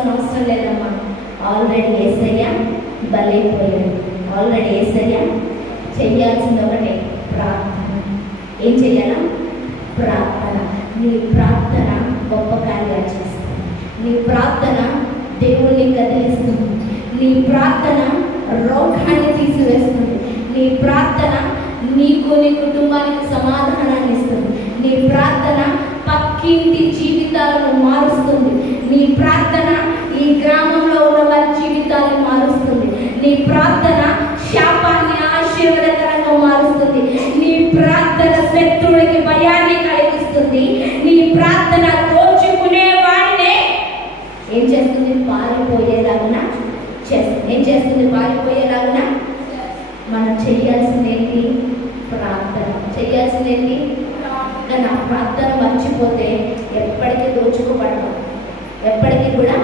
చెప్పుకోవాల్సిన అవసరం లేదమ్మా. ఆల్రెడీ యేసయ్య బలైపోయాడు. ఆల్రెడీ యేసయ్య చెయ్యాల్సింది ఒకటే, ప్రార్థన. ఏం చెయ్యాలా? ప్రార్థన. నీ ప్రార్థన గొప్ప కార్యాలు చేస్తుంది. నీ ప్రార్థన దేవుణ్ణి కదిలిస్తుంది. నీ ప్రార్థన రోగాన్ని తీసివేస్తుంది. నీ ప్రార్థన నీకు, నీ కుటుంబానికి సమాధానాన్ని ఇస్తుంది. నీ ప్రార్థన పక్కింటి జీవితాలను మారుస్తుంది. నీ ప్రార్థన ఈ గ్రామంలో ఉన్న వారి జీవితాలను మారుస్తుంది. నీ ప్రార్థన శాపాన్ని ఆశీర్వాదకరంగా మారుస్తుంది. నీ ప్రార్థన శత్రువులకి భయాన్ని కలిగిస్తుంది. నీ ప్రార్థన దోచుకునే వాడినే ఏం చేస్తుంది? పారిపోయేలాగున చేస్తుంది. ఏం చేస్తుంది? పారిపోయేలాగున. మనం చెయ్యాల్సిందేంటి? ప్రార్థన. చెయ్యాల్సిందేంటి? కానీ ఆ ప్రార్థన మర్చిపోతే ఎప్పటికీ దోచుకోబడతాం, ఎప్పటికీ కూడా